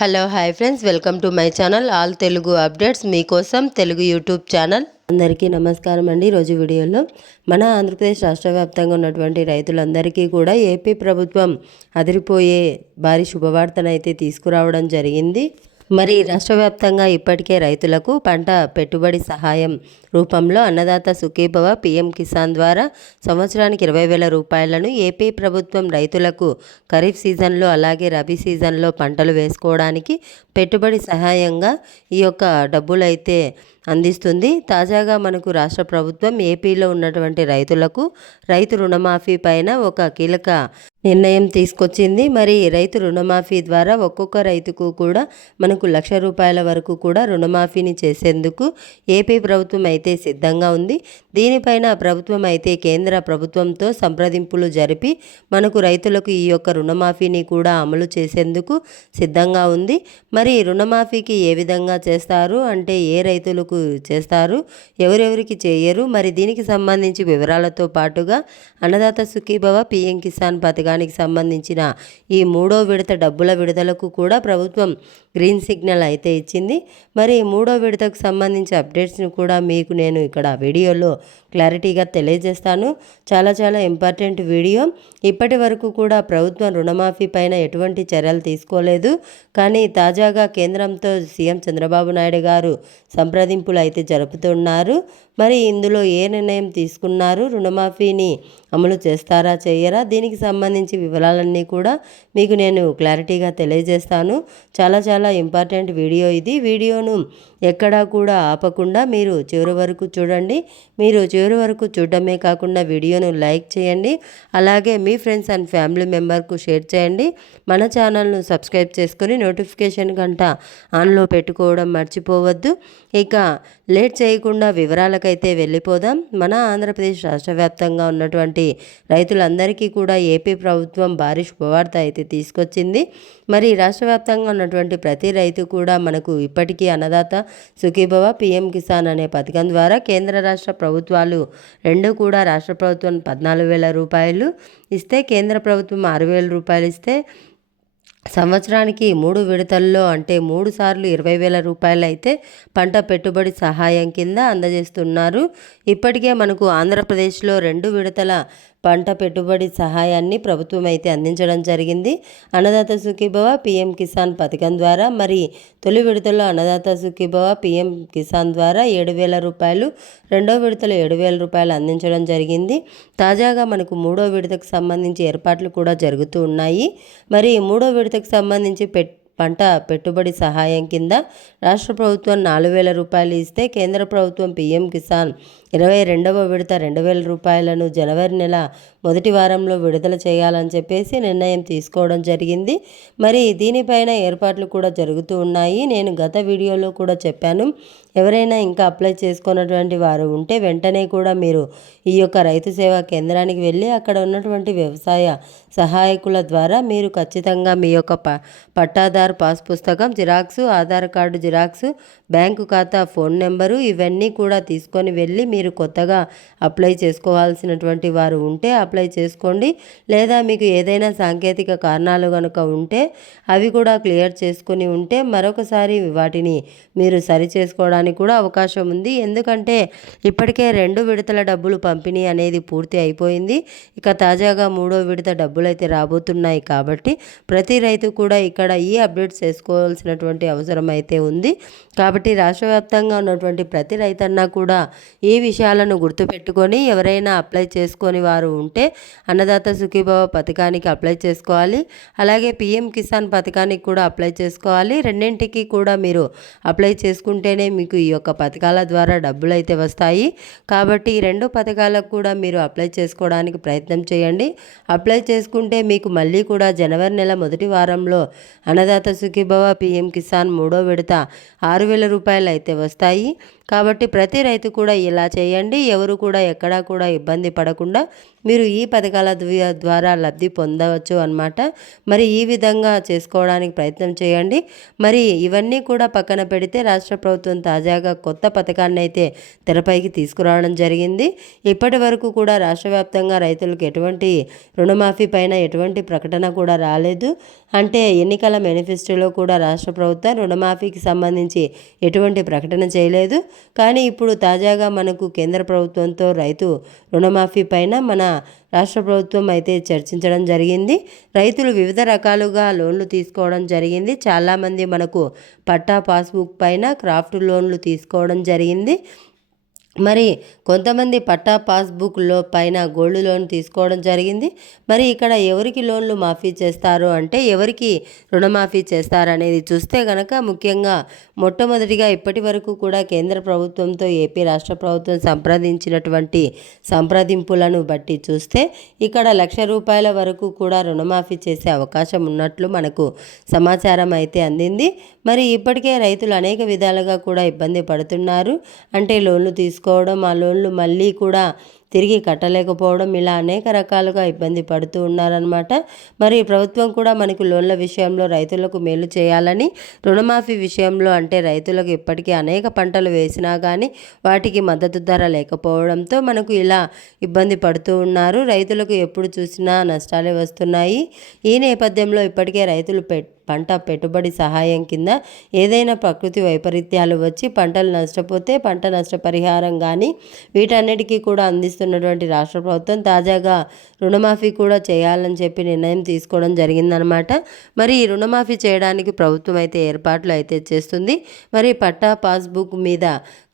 Hello hi friends, welcome to my channel all Telugu updates. మీకోసం Telugu YouTube channel. అందరికీ నమస్కారం అండి. ఈరోజు వీడియోలో మన ఆంధ్రప్రదేశ్ రాష్ట్ర వ్యాప్తంగా ఉన్నటువంటి రైతులందరికీ కూడా ఏపీ ప్రభుత్వం అదిరిపోయే భారీ శుభవార్తనైతే తీసుకురావడం జరిగింది. మరి రాష్ట్ర వ్యాప్తంగా ఇప్పటికే రైతులకు పంట పెట్టుబడి సహాయం రూపంలో అన్నదాత సుఖీభవ పీఎం కిసాన్ ద్వారా సంవత్సరానికి 20,000 రూపాయలను ఏపీ ప్రభుత్వం రైతులకు ఖరీఫ్ సీజన్లో అలాగే రబీ సీజన్లో పంటలు వేసుకోవడానికి పెట్టుబడి సహాయంగా ఈ యొక్క డబ్బులు అయితే అందిస్తుంది. తాజాగా మనకు రాష్ట్ర ప్రభుత్వం ఏపీలో ఉన్నటువంటి రైతులకు రైతు రుణమాఫీ పైన ఒక కీలక నిర్ణయం తీసుకొచ్చింది. మరి రైతు రుణమాఫీ ద్వారా ఒక్కొక్క రైతుకు కూడా మనకు ₹1,00,000 వరకు కూడా రుణమాఫీని చేసేందుకు ఏపీ ప్రభుత్వం అయితే సిద్ధంగా ఉంది. దీనిపైన ప్రభుత్వం అయితే కేంద్ర ప్రభుత్వంతో సంప్రదింపులు జరిపి మనకు రైతులకు ఈ యొక్క రుణమాఫీని కూడా అమలు చేసేందుకు సిద్ధంగా ఉంది. మరి రుణమాఫీకి ఏ విధంగా చేస్తారు అంటే ఏ రైతులకు చేస్తారు, ఎవరెవరికి చేయరు, మరి దీనికి సంబంధించి వివరాలతో పాటుగా అన్నదాత సుఖీభవ పీఎం కిసాన్ పథకానికి సంబంధించిన ఈ 3వ విడత డబ్బుల విడుదలకు కూడా ప్రభుత్వం గ్రీన్ సిగ్నల్ అయితే ఇచ్చింది. మరి 3వ విడతకు సంబంధించి అప్డేట్స్ని కూడా మీకు నేను ఇక్కడ వీడియోలో క్లారిటీగా తెలియజేస్తాను. చాలా ఇంపార్టెంట్ వీడియో. ఇప్పటి వరకు కూడా ప్రభుత్వం రుణమాఫీ పైన ఎటువంటి చర్యలు తీసుకోలేదు. కానీ తాజాగా కేంద్రంతో సీఎం చంద్రబాబు నాయుడు గారు సంప్రదింపులు అయితే జరుపుతున్నారు. మరి ఇందులో ఏ నిర్ణయం తీసుకున్నారు, రుణమాఫీని అమలు చేస్తారా చేయరా, దీనికి సంబంధించి వివరాలన్నీ కూడా మీకు నేను క్లారిటీగా తెలియజేస్తాను. చాలా ఇంపార్టెంట్ వీడియో ఇది. వీడియోను ఎక్కడా కూడా ఆపకుండా మీరు చివరి వరకు చూడండి. మీరు చివరి వరకు చూడటమే కాకుండా వీడియోను లైక్ చేయండి. అలాగే మీ ఫ్రెండ్స్ అండ్ ఫ్యామిలీ మెంబర్కు షేర్ చేయండి. మన ఛానల్ను సబ్స్క్రైబ్ చేసుకొని నోటిఫికేషన్ గంట ఆన్లో పెట్టుకోవడం మర్చిపోవద్దు. ఇక లేట్ చేయకుండా వివరాలకైతే వెళ్ళిపోదాం. మన ఆంధ్రప్రదేశ్ రాష్ట్ర వ్యాప్తంగా ఉన్నటువంటి రైతులందరికీ కూడా ఏపీ ప్రభుత్వం భారీ శుభవార్త అయితే తీసుకొచ్చింది. మరి రాష్ట్ర వ్యాప్తంగా ఉన్నటువంటి ప్రతి రైతు కూడా మనకు ఇప్పటికీ అన్నదాత సుఖీభవ పీఎం కిసాన్ అనే పథకం ద్వారా కేంద్ర రాష్ట్ర ప్రభుత్వాలు రెండు కూడా రాష్ట్ర ప్రభుత్వం 14,000 రూపాయలు ఇస్తే, కేంద్ర ప్రభుత్వం 6,000 రూపాయలు ఇస్తే సంవత్సరానికి 3 విడతల్లో అంటే 3 సార్లు 20,000 రూపాయలు అయితే పంట పెట్టుబడి సహాయం కింద అందజేస్తున్నారు. ఇప్పటికే మనకు ఆంధ్రప్రదేశ్లో 2 విడతల పంట పెట్టుబడి సహాయాన్ని ప్రభుత్వం అయితే అందించడం జరిగింది. అన్నదాత సుఖీభవ పీఎం కిసాన్ పథకం ద్వారా మరి తొలి విడతలో అన్నదాత సుఖీభవ పీఎం కిసాన్ ద్వారా 7,000 రూపాయలు, రెండో విడతలో 7,000 రూపాయలు అందించడం జరిగింది. తాజాగా మనకు 3వ విడతకు సంబంధించి ఏర్పాట్లు కూడా జరుగుతూ ఉన్నాయి. మరి 3వ విడతకు సంబంధించి పంట పెట్టుబడి సహాయం కింద రాష్ట్ర ప్రభుత్వం 4,000 రూపాయలు ఇస్తే, కేంద్ర ప్రభుత్వం పీఎం కిసాన్ 22వ విడత 2,000 రూపాయలను జనవరి నెల మొదటి వారంలో విడుదల చేయాలని చెప్పేసి నిర్ణయం తీసుకోవడం జరిగింది. మరి దీనిపైన ఏర్పాట్లు కూడా జరుగుతూ ఉన్నాయి. నేను గత వీడియోలో కూడా చెప్పాను. ఎవరైనా ఇంకా అప్లై చేసుకున్నటువంటి వారు ఉంటే వెంటనే కూడా మీరు ఈ యొక్క రైతు సేవా కేంద్రానికి వెళ్ళి అక్కడ ఉన్నటువంటి వ్యవసాయ సహాయకుల ద్వారా మీరు ఖచ్చితంగా మీ యొక్క పట్టాదారు పాస్ పుస్తకం xerox, Aadhaar card xerox, bank ఖాతా ఫోన్ నెంబరు ఇవన్నీ కూడా తీసుకొని వెళ్ళి మీరు కొత్తగా అప్లై చేసుకోవాల్సినటువంటి వారు ఉంటే అప్లై చేసుకోండి. లేదా మీకు ఏదైనా సాంకేతిక కారణాలు కనుక ఉంటే అవి కూడా క్లియర్ చేసుకుని ఉంటే మరొకసారి వాటిని మీరు సరి చేసుకోవడానికి కూడా అవకాశం ఉంది. ఎందుకంటే ఇప్పటికే 2 విడతల డబ్బులు పంపిణీ అనేది పూర్తి అయిపోయింది. ఇక తాజాగా 3వ విడత డబ్బులు అయితే రాబోతున్నాయి. కాబట్టి ప్రతి రైతు కూడా ఇక్కడ ఈ అప్డేట్స్ చేసుకోవాల్సినటువంటి అవసరం అయితే ఉంది. కాబట్టి రాష్ట్ర వ్యాప్తంగా ఉన్నటువంటి ప్రతి రైతన్నా కూడా ఈ విషయాలను గుర్తుపెట్టుకొని ఎవరైనా అప్లై చేసుకొని వారు ఉంటే అన్నదాత సుఖీభవ పథకానికి అప్లై చేసుకోవాలి. అలాగే పీఎం కిసాన్ పథకానికి కూడా అప్లై చేసుకోవాలి. రెండింటికి కూడా మీరు అప్లై చేసుకుంటేనే మీకు ఈ యొక్క పథకాల ద్వారా డబ్బులు అయితే వస్తాయి. కాబట్టి ఈ 2 పథకాలకు కూడా మీరు అప్లై చేసుకోవడానికి ప్రయత్నం చేయండి. అప్లై చేసుకుంటే మీకు మళ్ళీ కూడా జనవరి నెల మొదటి వారంలో అన్నదాత సుఖీభవ పీఎం కిసాన్ 3వ విడత 6,000 రూపాయలు అయితే వస్తాయి. కాబట్టి ప్రతి రైతు కూడా ఇలా చేయండి. ఎవరు కూడా ఎక్కడా కూడా ఇబ్బంది పడకుండా మీరు ఈ పథకాల ద్వారా లబ్ధి పొందవచ్చు అన్నమాట. మరి ఈ విధంగా చేసుకోవడానికి ప్రయత్నం చేయండి. మరి ఇవన్నీ కూడా పక్కన పెడితే రాష్ట్ర ప్రభుత్వం తాజాగా కొత్త పథకాన్ని అయితే తెరపైకి తీసుకురావడం జరిగింది. ఇప్పటి వరకు కూడా రాష్ట్ర వ్యాప్తంగా రైతులకు ఎటువంటి రుణమాఫీ పైన ఎటువంటి ప్రకటన కూడా రాలేదు. అంటే ఎన్నికల మేనిఫెస్టోలో కూడా రాష్ట్ర ప్రభుత్వం రుణమాఫీకి సంబంధించి ఎటువంటి ప్రకటన చేయలేదు. కానీ ఇప్పుడు తాజాగా మనకు కేంద్ర ప్రభుత్వంతో రైతు రుణమాఫీ పైన మన రాష్ట్ర ప్రభుత్వం అయితే చర్చించడం జరిగింది. రైతులు వివిధ రకాలుగా లోన్లు తీసుకోవడం జరిగింది. చాలామంది మనకు పట్టా పాస్బుక్ పైన క్రాఫ్ట్ లోన్లు తీసుకోవడం జరిగింది. మరి కొంతమంది పట్టా పాస్బుక్లో పైన గోల్డ్ లోన్ తీసుకోవడం జరిగింది. మరి ఇక్కడ ఎవరికి లోన్లు మాఫీ చేస్తారు అంటే ఎవరికి రుణమాఫీ చేస్తారనేది చూస్తే కనుక ముఖ్యంగా మొట్టమొదటిగా ఇప్పటి వరకు కూడా కేంద్ర ప్రభుత్వంతో ఏపీ రాష్ట్ర ప్రభుత్వం సంప్రదించినటువంటి సంప్రదింపులను బట్టి చూస్తే ఇక్కడ ₹1,00,000 వరకు కూడా రుణమాఫీ చేసే అవకాశం ఉన్నట్లు మనకు సమాచారం అయితే అందింది. మరి ఇప్పటికే రైతులు అనేక విధాలుగా కూడా ఇబ్బంది పడుతున్నారు. అంటే లోన్లు తీసుకోవడం, ఆ లోన్లు మళ్ళీ కూడా తిరిగి కట్టలేకపోవడం, ఇలా అనేక రకాలుగా ఇబ్బంది పడుతూ ఉన్నారనమాట. మరి ప్రభుత్వం కూడా మనకు లోన్ల విషయంలో రైతులకు మేలు చేయాలని, రుణమాఫీ విషయంలో అంటే రైతులకు ఇప్పటికీ అనేక పంటలు వేసినా కానీ వాటికి మద్దతు ధర లేకపోవడంతో మనకు ఇలా ఇబ్బంది పడుతూ ఉన్నారు. రైతులకు ఎప్పుడు చూసినా నష్టాలే వస్తున్నాయి. ఈ నేపథ్యంలో ఇప్పటికే రైతులు పంట పెట్టుబడి సహాయం కింద ఏదైనా ప్రకృతి వైపరీత్యాలు వచ్చి పంటలు నష్టపోతే పంట నష్టపరిహారం కానీ వీటన్నిటికీ కూడా అందిస్తున్నటువంటి రాష్ట్ర ప్రభుత్వం తాజాగా రుణమాఫీ కూడా చేయాలని చెప్పి నిర్ణయం తీసుకోవడం జరిగిందనమాట. మరి ఈ రుణమాఫీ చేయడానికి ప్రభుత్వం అయితే ఏర్పాట్లు అయితే చేస్తుంది. మరి పట్టా పాస్బుక్ మీద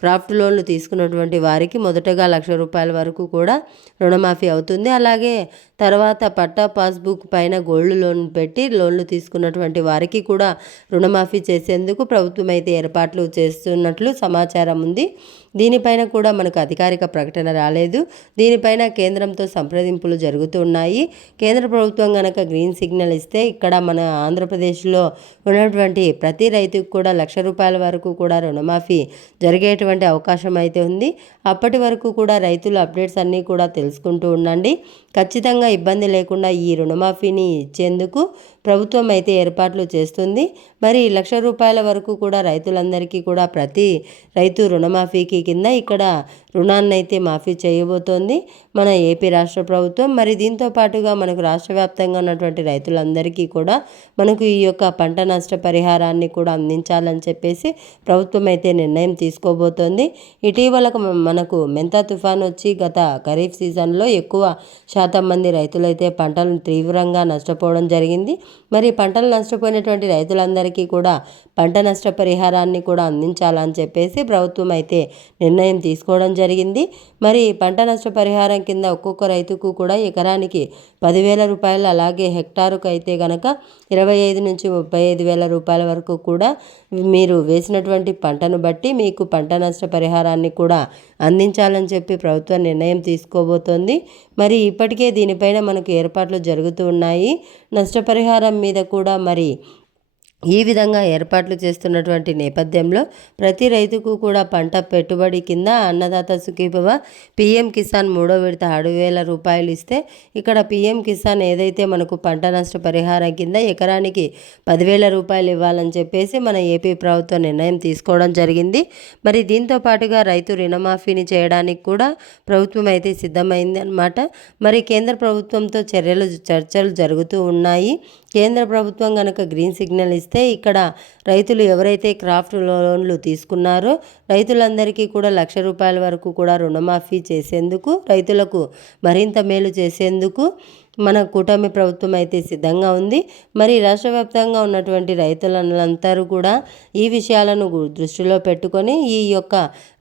క్రాఫ్ట్ లోన్లు తీసుకున్నటువంటి వారికి మొదటగా ₹1,00,000 వరకు కూడా రుణమాఫీ అవుతుంది. అలాగే తర్వాత పట్టా పాస్బుక్ పైన గోల్డ్ లోన్ పెట్టి లోన్లు తీసుకున్నటువంటి వారికి కూడా రుణమాఫీ చేసేందుకు ప్రభుత్వం అయితే ఏర్పాట్లు చేస్తున్నట్లు సమాచారం ఉంది. దీనిపైన కూడా మనకు అధికారిక ప్రకటన రాలేదు. దీనిపైన కేంద్రంతో సంప్రదింపులు జరుగుతూ ఉన్నాయి. కేంద్ర ప్రభుత్వం కనుక గ్రీన్ సిగ్నల్ ఇస్తే ఇక్కడ మన ఆంధ్రప్రదేశ్లో ఉన్నటువంటి ప్రతి రైతుకు కూడా ₹1,00,000 వరకు కూడా రుణమాఫీ జరిగేటువంటి అవకాశం అయితే ఉంది. అప్పటి వరకు కూడా రైతులు అప్డేట్స్ అన్నీ కూడా తెలుసుకుంటూ ఉండండి. ఖచ్చితంగా ఇబ్బంది లేకుండా ఈ రుణమాఫీని ఇచ్చేందుకు ప్రభుత్వం అయితే ఏర్పాట్లు చేస్తుంది. మరి ₹1,00,000 వరకు కూడా రైతులందరికీ కూడా ప్రతి రైతు రుణమాఫీకి కింద ఇక్కడ రుణాన్ని అయితే మాఫీ చేయబోతోంది మన ఏపీ రాష్ట్ర ప్రభుత్వం. మరి దీంతో పాటుగా మనకు రాష్ట్ర వ్యాప్తంగా ఉన్నటువంటి రైతులందరికీ కూడా మనకు ఈ యొక్క పంట నష్ట పరిహారాన్ని కూడా అందించాలని చెప్పేసి ప్రభుత్వం అయితే నిర్ణయం తీసుకోబోతోంది. ఇటీవల మనకు మెంతా తుఫాన్ వచ్చి గత ఖరీఫ్ సీజన్లో ఎక్కువ శాతం మంది రైతులైతే పంటలను తీవ్రంగా నష్టపోవడం జరిగింది. మరి పంటలు నష్టపోయినటువంటి రైతులందరికీ కూడా పంట నష్ట పరిహారాన్ని కూడా అందించాలని చెప్పేసి ప్రభుత్వం అయితే నిర్ణయం తీసుకోవడం జరిగింది. మరి పంట నష్ట పరిహారం కింద ఒక్కొక్క రైతుకు కూడా ఎకరానికి ₹10,000, అలాగే హెక్టారుకు అయితే గనక 25,000 నుంచి 35,000 వరకు కూడా మీరు వేసినటువంటి పంటను బట్టి మీకు పంట నష్ట పరిహారాన్ని కూడా అందించాలని చెప్పి ప్రభుత్వం నిర్ణయం తీసుకోబోతోంది. మరి ఇప్పటికే దీనిపైన మనకు ఏర్పాట్లు జరుగుతూ ఉన్నాయి. నష్టపరిహారం మీద కూడా మరి ఈ విధంగా ఏర్పాట్లు చేస్తున్నటువంటి నేపథ్యంలో ప్రతి రైతుకు కూడా పంట పెట్టుబడి కింద అన్నదాత సుఖీభవ పీఎం కిసాన్ 3వ విడత ₹6,000 ఇస్తే ఇక్కడ పీఎం కిసాన్ ఏదైతే మనకు పంట నష్ట పరిహారం కింద ఎకరానికి ₹10,000 ఇవ్వాలని చెప్పేసి మన ఏపీ ప్రభుత్వం నిర్ణయం తీసుకోవడం జరిగింది. మరి దీంతో పాటుగా రైతు రుణమాఫీని చేయడానికి కూడా ప్రభుత్వం అయితే సిద్ధమైంది అన్నమాట. మరి కేంద్ర ప్రభుత్వంతో చర్చలు జరుగుతూ ఉన్నాయి. కేంద్ర ప్రభుత్వం కనుక గ్రీన్ సిగ్నల్ ఇస్తే ఇక్కడ రైతులు ఎవరైతే క్రాఫ్ట్ లోన్లు తీసుకున్నారో రైతులందరికీ కూడా ₹1,00,000 వరకు కూడా రుణమాఫీ చేసేందుకు, రైతులకు మరింత మేలు చేసేందుకు మన కూటమి ప్రభుత్వం అయితే సిద్ధంగా ఉంది. మరి రాష్ట్ర వ్యాప్తంగా ఉన్నటువంటి రైతులందరూ కూడా ఈ విషయాలను దృష్టిలో పెట్టుకొని ఈ యొక్క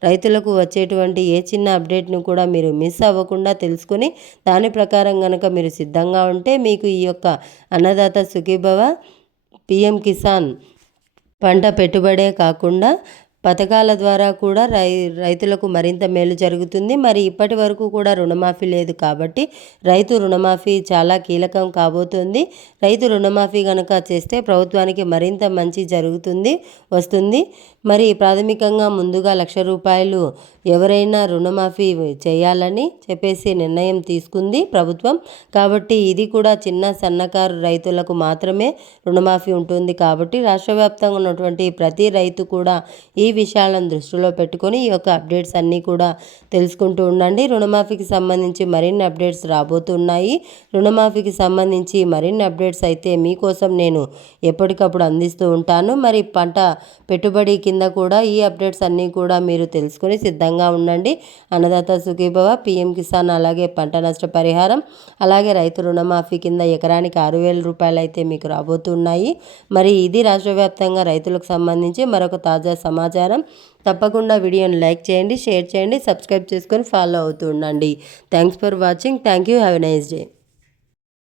రైతులకు వచ్చేటువంటి ఏ చిన్న అప్డేట్ను కూడా మీరు మిస్ అవ్వకుండా తెలుసుకొని దాని ప్రకారం కనుక మీరు సిద్ధంగా ఉంటే మీకు ఈ యొక్క అన్నదాత సుఖీభవ పీఎం కిసాన్ పంట పెట్టుబడే కాకుండా పథకాల ద్వారా కూడా రైతులకు మరింత మేలు జరుగుతుంది. మరి ఇప్పటి వరకు కూడా రుణమాఫీ లేదు కాబట్టి రైతు రుణమాఫీ చాలా కీలకం కాబోతుంది. రైతు రుణమాఫీ కనుక చేస్తే ప్రభుత్వానికి మరింత మంచి వస్తుంది. మరి ప్రాథమికంగా ముందుగా ₹1,00,000 ఎవరైనా రుణమాఫీ చేయాలని చెప్పేసి నిర్ణయం తీసుకుంది ప్రభుత్వం. కాబట్టి ఇది కూడా చిన్న సన్నకారు రైతులకు మాత్రమే రుణమాఫీ ఉంటుంది. కాబట్టి రాష్ట్ర వ్యాప్తంగా ఉన్నటువంటి ప్రతి రైతు కూడా ఈ విషయాలను దృష్టిలో పెట్టుకొని ఈ యొక్క అప్డేట్స్ అన్నీ కూడా తెలుసుకుంటూ ఉండండి. రుణమాఫీకి సంబంధించి మరిన్ని అప్డేట్స్ రాబోతున్నాయి. రుణమాఫీకి సంబంధించి మరిన్ని అప్డేట్స్ అయితే మీకోసం నేను ఎప్పటికప్పుడు అందిస్తూ ఉంటాను. మరి పంట పెట్టుబడి కింద కూడా ఈ అప్డేట్స్ అన్నీ కూడా మీరు తెలుసుకొని సిద్ధంగా ఉండండి. అన్నదాత సుఖీభవ, PM కిసాన్, అలాగే పంట నష్ట పరిహారం, అలాగే రైతు రుణమాఫీ కింద ఎకరానికి ₹6,000 అయితే మీకు రాబోతున్నాయి. మరి ఇది రాష్ట్ర వ్యాప్తంగా రైతులకు సంబంధించి మరొక తాజా సమాచారం. తప్పకుండా వీడియోని లైక్ చేయండి, షేర్ చేయండి, సబ్స్క్రైబ్ చేసుకొని ఫాలో అవుతూ ఉండండి. Thanks for watching. Thank you. Have a nice day.